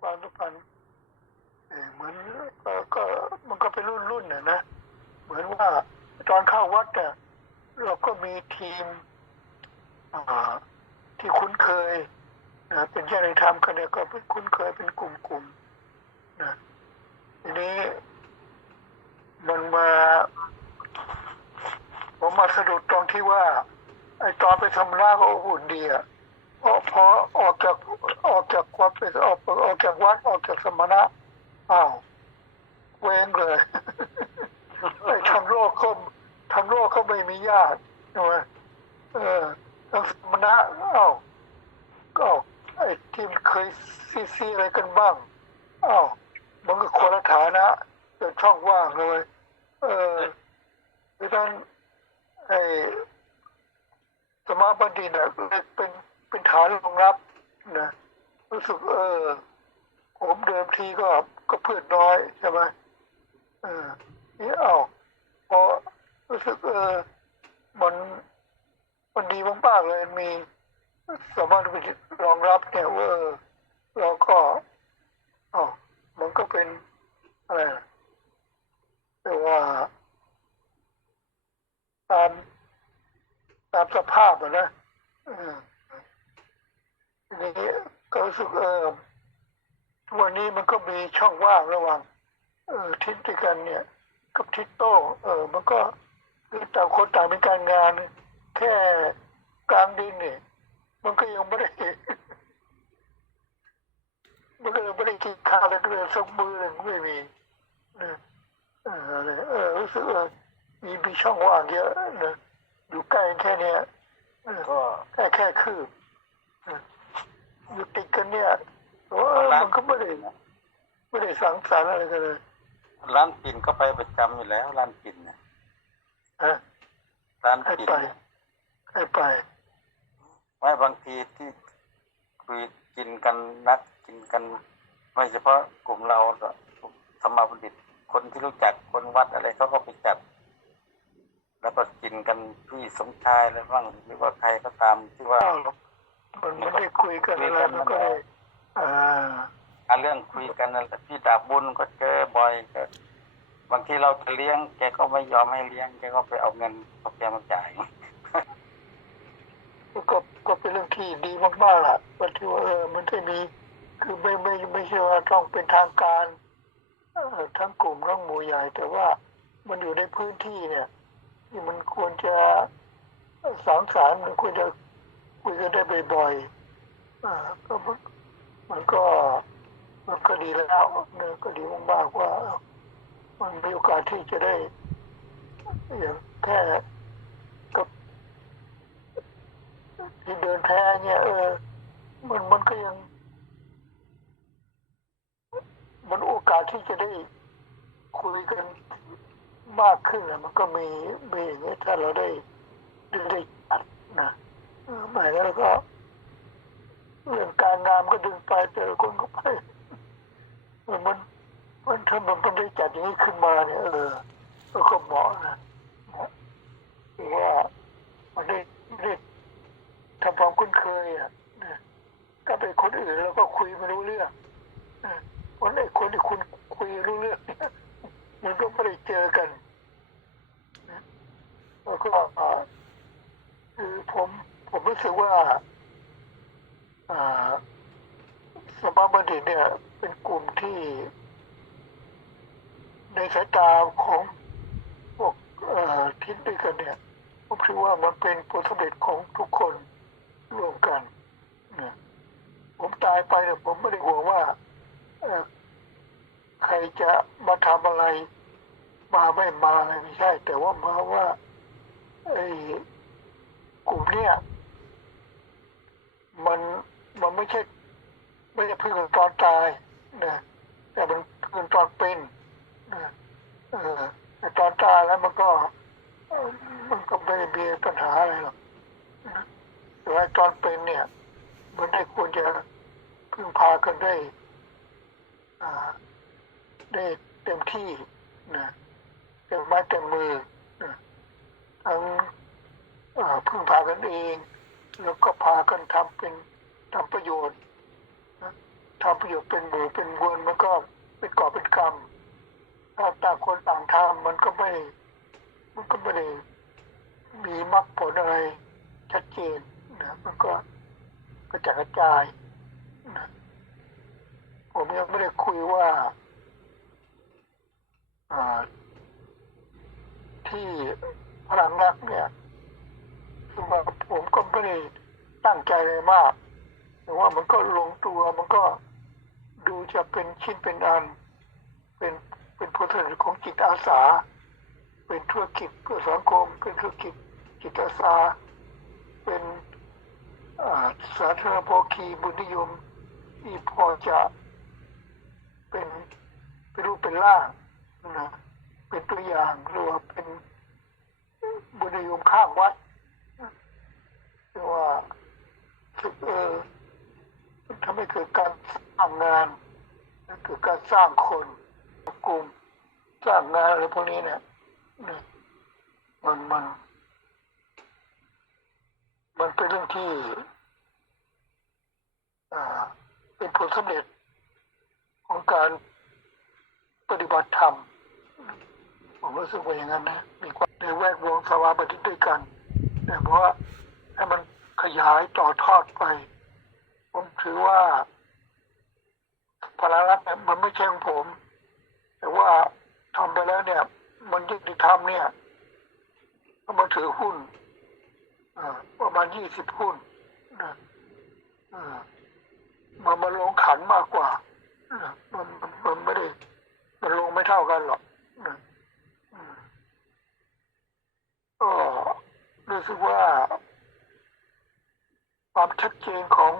ความสัมพันธ์เออเหมือนก็มันก็เป็นรุ่นรุ่นน่ะนะ เหมือนว่าตอนเข้าวัดเนี่ยเราก็มีทีมที่คุ้นเคยนะเป็นญาติธรรมกันเนี่ยก็เป็นคุ้นเคยเป็นกลุ่มๆนะทีนี้มันมาผมมาสะดุดตรงที่ว่า ไอ้ตอนไปทำร้าก็อุ่นดีอะ พราะพอออกจากออกจากวัดไปออกออกจากวัดออกจากสมณะอ้าวเว้งเลยไอ้ทางโลกเขาทางโลกเขาไม่มีญาติใช่ไหมเออทางสมณะอ้าวก็ไอ้ที่เคยซีซีอะไรกันบ้างอ้าวมันก็คนละฐานะเกิดช่องว่างเลย เออดังนั้นไอ้สมาบัณฑิตน่ยเป็น เป็นฐานรองรับนะรู้สึกเออ ผมเดิมทีก็ก็เพื่อนน้อยใช่ไหมเออนี่เอาพอรู้สึกเออมันมันดีมากๆเลยมีสามารถไปรองรับเนี่ยว่าเออเราก็เอามันก็เป็นอะไรนะเรียกว่าตามตามสภาพอะนะเออทีนี้ก็รู้ สึกเออทุกวันนี้มันก็มีช่องว่างระหว่างเออทิศด้วยกันเนี่ย กับทิศโต้งเออ มันก็คือต่างคนต่างมีการงาน แค่กลางดินเนี่ยมันก็ยังไม่ได้มันก็ยังไม่ได้กินข้าวเลยเลยสักมือหนึ่งไม่มีเออเอออะไรเออรู้สึกเออมีมีช่องว่างเยอะนะอยู่ใกล้แค่เนี้ยเออก็แค่แค่คืบเออ อยู่ติดกันเนี่ยเออมันก็ไม่ได้ไม่ได้สังสรรค์อะไรกันเลย ร้านปิ่นก็ไปประจำอยู่แล้ว ร้านปิ่นเนี่ยฮะร้านให้ปิ่นไปเนี่ยให้ไปไม่บางทีที่คุยกินกันนัดกินกัน ไม่เฉพาะกลุ่มเราหรอกธรรมบัณฑิตคนที่รู้จักคนวัดอะไรเขาก็ไปจัด แล้วก็กินกันพี่สมชายอะไรบ้างหรือว่าใครก็ตามที่ว่าอ้าวหรอก มันไม่ได้คุยกันอะไรมันก็เลยอ่าอะเรื่องคุยกันนั่นแหละพี่ดาบบุญก็เจอบ่อยก็บางทีเราจะเลี้ยง แกก็ไม่ยอมให้เลี้ยง แกก็ไปเอาเงินเอาแกมาจ่ายก็ก็เป็นเรื่องที่ดีมากๆล่ะมันที่ว่าเออมันได้มีคือไม่ไม่ไม่ใช่ว่าต้องเป็นทางการเอ่อทั้งกลุ่มทั้งหมู่ใหญ่ แต่ว่ามันอยู่ในพื้นที่เนี่ยที่มันควรจะสังสรรค์มันควรจะ คุยกันได้บ่อยๆก็มันก็มันก็ดีแล้วเนี่ยก็ดีมากๆว่า มันมีโอกาสที่จะได้อย่างแค่กับที่เดินแท้เนี่ยเออมันมันก็ยัง มันโอกาสที่จะได้คุยกันมากขึ้นนะมันก็มีมีอย่างนี้ถ้าเราได้ได้ได้จัดนะ ออไม่งั้นแล้วก็เรื่องการงานก็ดึงไปแต่คนก็ไปเออมันมันถ้ามันมันได้จัดอย่างนี้ขึ้นมาเนี่ยเออก็ก็เหมาะนะว่ามันได้ได้ทำความคุ้นเคยอะถ้าเป็นคนอื่นแล้วก็คุยไม่รู้เรื่องนะเพราะไอ้คนที่คุณคุยรู้เรื่องมันก็ไม่ได้เจอกันแล้วก็อ่าคือผมผมรู้ สึกว่าสมาบัณฑิตเนี่ย เป็นกลุ่มที่ ในสายตาของพวกทิศด้วยกันเนี่ยผมคิดว่ามันเป็นผลสำเร็จของทุกคนรวมกันนะผมตายไปเนี่ยผมไม่ได้ห่วงว่าใครจะมาทำอะไร มาไม่มาอะไรไม่ใช่ แต่ว่ามาว่าอ้กลุ่มเนี่ย มันมันไม่ใช่ ไม่ใช่เพิ่งตอนตายนะแต่มันเพิ่งตอนเป็นนะเออแต่ตอนตายแล้วมันก็เอ่อมันก็ไม่ได้มีปัญหาอะไรหรอกแต่ว่าตอนเป็นเนี่ย มันได้ควรจะพึ่งพากันได้ได้เต็มที่นะเต็มม้เต็มมือนะทั้งพึ่งพากันเอง แล้วก็พากันทำเป็นทำประโยชน์นะททำประโยชน์เป็นหมู่เป็นมวลมันก็เป็นก่อเป็นกรรมถ้าต่างคนต่างทำมันก็ไม่ มันก็ไม่ได้ มีมรรคผลอะไรชัดเจนนะมันก็กระจายกระจายนะผมยังไม่ได้คุยว่าอ่าที่พลังรักเนี่ยคือว่าผมก็ไม่ได้ตั้งใจเลยมาก แต่ว่ามันก็ลงตัวมันก็ดูจะเป็นชิ้นเป็นอัน เป็นเป็นผลผลิตของจิตอาสา เป็นธุรกิจเพื่อสังคมเป็นธุรกิจ จิตาสาเป็นอ่าสาธารณภคีบุญนิยมที่พอจะเป็นเป็นรูปเป็นร่างนะเป็นตัวอย่างหรือว่าเป็นบุญนิยมข้างวัดหรือว่าสึกเออทำให้เกิดการสร้างงานเกิดการสร้างคนกลุ่มสร้างงานอะไรพวกนี้เนี่ยนมันมัน มันเป็นเรื่องที่เป็นผลสำเร็จของการปฏิบัติธรรม ผมรู้สึกว่าอย่างนั้นนะ มีความในแวดวงสวาปฏิด้วยกัน แต่เพราะว่าให้มันขยายต่อทอดไป ผมถือว่าพลังรัฐเนี่ยมันไม่ใช่ของผม แต่ว่าทำไปแล้วเนี่ย มันยุติธรรมเนี่ยก็มาถือหุ้น ประมาณยี่สิบหุ้นนะอ่ามันมาลงขันมากกว่านะมันมันไม่ได้มันลงไม่เท่ากันหรอกนะก็รู้สึกว่า ความชัดเจนของ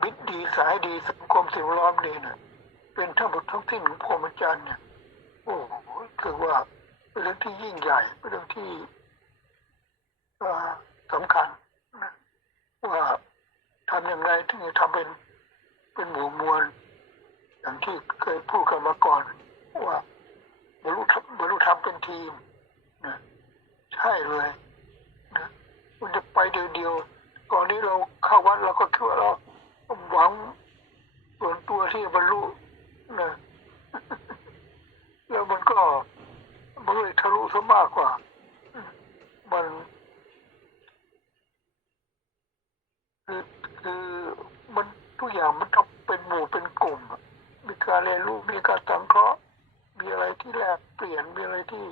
บิดดีสายดีสังคมสิ่งล้อมดีเนี่ยเป็นทั้งหมดทั้งสิ้นของพรหมจรรย์เนี่ย โอ้โหคือว่าเป็นเรื่องที่ยิ่งใหญ่เป็นเรื่องที่ สำคัญว่าทำอย่างไรถึงจะทำเป็นเป็นหมู่มวลอย่างที่เคยพูดกันมาก่อน ว่าบรรลุธรรมบรรลุธรรมเป็นทีมนะใช่เลยนะมันจะไปเดียวๆก่อนนี้เราเข้าวัดเราก็คิดว่าเราหวังส่วนตัวที่จะบรรลุนะแล้วมันก็มันเลยทะลุซะมากกว่า มันคือคือมันทุก อย่างมันต้องเป็นหมู่เป็นกลุ่ม มีการเรียนรู้มีการสังเคราะห์มีอะไรที่แลกเปลี่ยนมีอะไรที่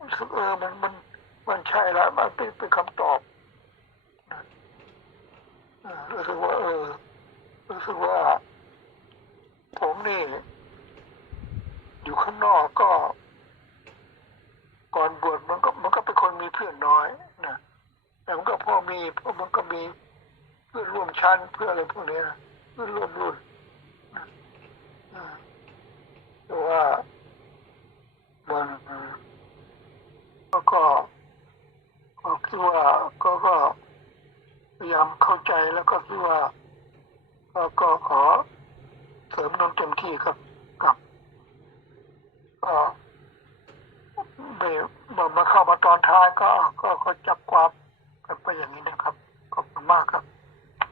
รู้สึกเออมันมันมันใช่แล้วมันเป็นเป็นคำตอบนะเออรู้สึกว่าเออรู้สึกว่า ผมนี่ อยู่ข้างนอกก็ ก่อนบวชมันก็มันก็เป็นคนมีเพื่อนน้อยนะแต่มันก็พอมีพราะมันก็มีเพื่อนร่วมชั้นเพื่ออะไรพวกนี้นะ เพื่นร่วมรุ่นนะอ่าแต่ว่ามันก็ก็ก็คิดว่าก็ก็พยายามเข้าใจแล้วก็คิดว่าก็ก็ขอเสริมน้องเต็มที่ครับกับก็ไม่มามาเข้ามาตอนท้ายก็ก็ก็จับ